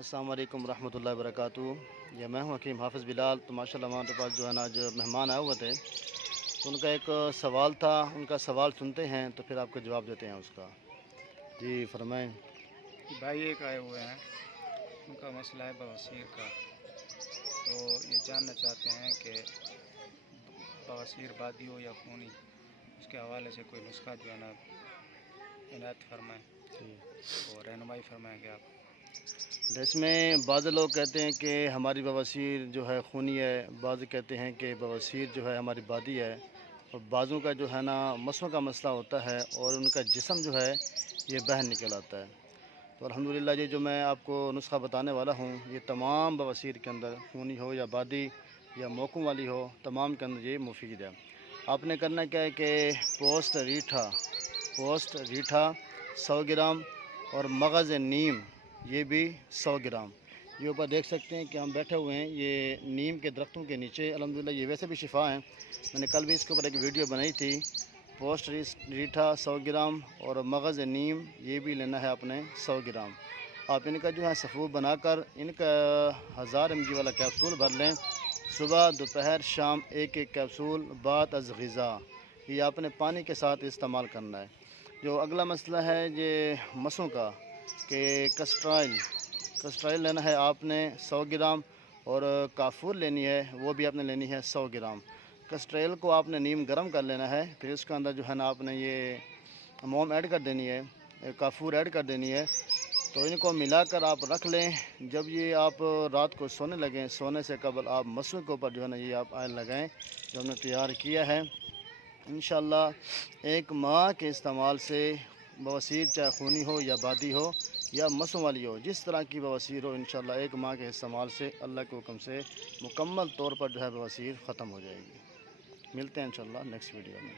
السلام علیکم ورحمۃ اللہ وبرکاتہ۔ یہ میں ہوں حکیم حافظ بلال۔ تو ماشاء اللہ ہمارے پاس جو ہے نا آج مہمان آئے ہوئے تھے، تو ان کا ایک سوال تھا، ان کا سوال سنتے ہیں تو پھر آپ کو جواب دیتے ہیں اس کا۔ جی فرمائیں۔ بھائی ایک آئے ہوئے ہیں، ان کا مسئلہ ہے بواسیر کا، تو یہ جاننا چاہتے ہیں کہ بواسیر بادی ہو یا خونی، اس کے حوالے سے کوئی نسخہ جو ہے نا عنایت فرمائیں اور رہنمائی فرمائیں گے آپ۔ اس میں بعض لوگ کہتے ہیں کہ ہماری بواسیر جو ہے خونی ہے، بعض کہتے ہیں کہ بواسیر جو ہے ہماری بادی ہے، اور بعضوں کا جو ہے نا مسوں کا مسئلہ ہوتا ہے اور ان کا جسم جو ہے یہ باہر نکل آتا ہے۔ تو الحمدللہ یہ جو میں آپ کو نسخہ بتانے والا ہوں، یہ تمام بواسیر کے اندر خونی ہو یا بادی یا موقوں والی ہو، تمام کے اندر یہ مفید ہے۔ آپ نے کرنا کیا ہے کہ پوسٹ ریٹھا 100 گرام اور مغز نیم یہ بھی 100 گرام۔ یہ اوپر دیکھ سکتے ہیں کہ ہم بیٹھے ہوئے ہیں یہ نیم کے درختوں کے نیچے۔ الحمدللہ یہ ویسے بھی شفا ہیں، میں نے کل بھی اس کے اوپر ایک ویڈیو بنائی تھی۔ پوسٹ ریٹھا 100 گرام اور مغز نیم یہ بھی لینا ہے اپنے 100 گرام۔ آپ ان کا جو ہے صفوف بنا کر ان کا 1000 mg والا کیپسول بھر لیں، صبح دوپہر شام ایک کیپسول بعد از غذا، یہ آپ نے پانی کے ساتھ استعمال کرنا ہے۔ جو اگلا مسئلہ ہے یہ مسوں کا، کہ کسٹرائل لینا ہے آپ نے 100 گرام، اور کافور لینی ہے وہ بھی آپ نے لینی ہے 100 گرام۔ کسٹرائل کو آپ نے نیم گرم کر لینا ہے، پھر اس کے اندر جو ہے نا آپ نے یہ موم ایڈ کر دینی ہے، کافور ایڈ کر دینی ہے، تو ان کو ملا کر آپ رکھ لیں۔ جب یہ آپ رات کو سونے لگیں، سونے سے قبل آپ مسوں کے اوپر جو ہے نا یہ آپ آئل لگائیں جو ہم نے تیار کیا ہے۔ انشاءاللہ 1 ماہ کے استعمال سے بواسیر چاہے خونی ہو یا بادی ہو یا مسوں والی ہو، جس طرح کی بواسیر ہو، انشاءاللہ 1 ماہ کے استعمال سے اللہ کے حکم سے مکمل طور پر جو ہے بواسیر ختم ہو جائے گی۔ ملتے ہیں انشاءاللہ نیکسٹ ویڈیو میں۔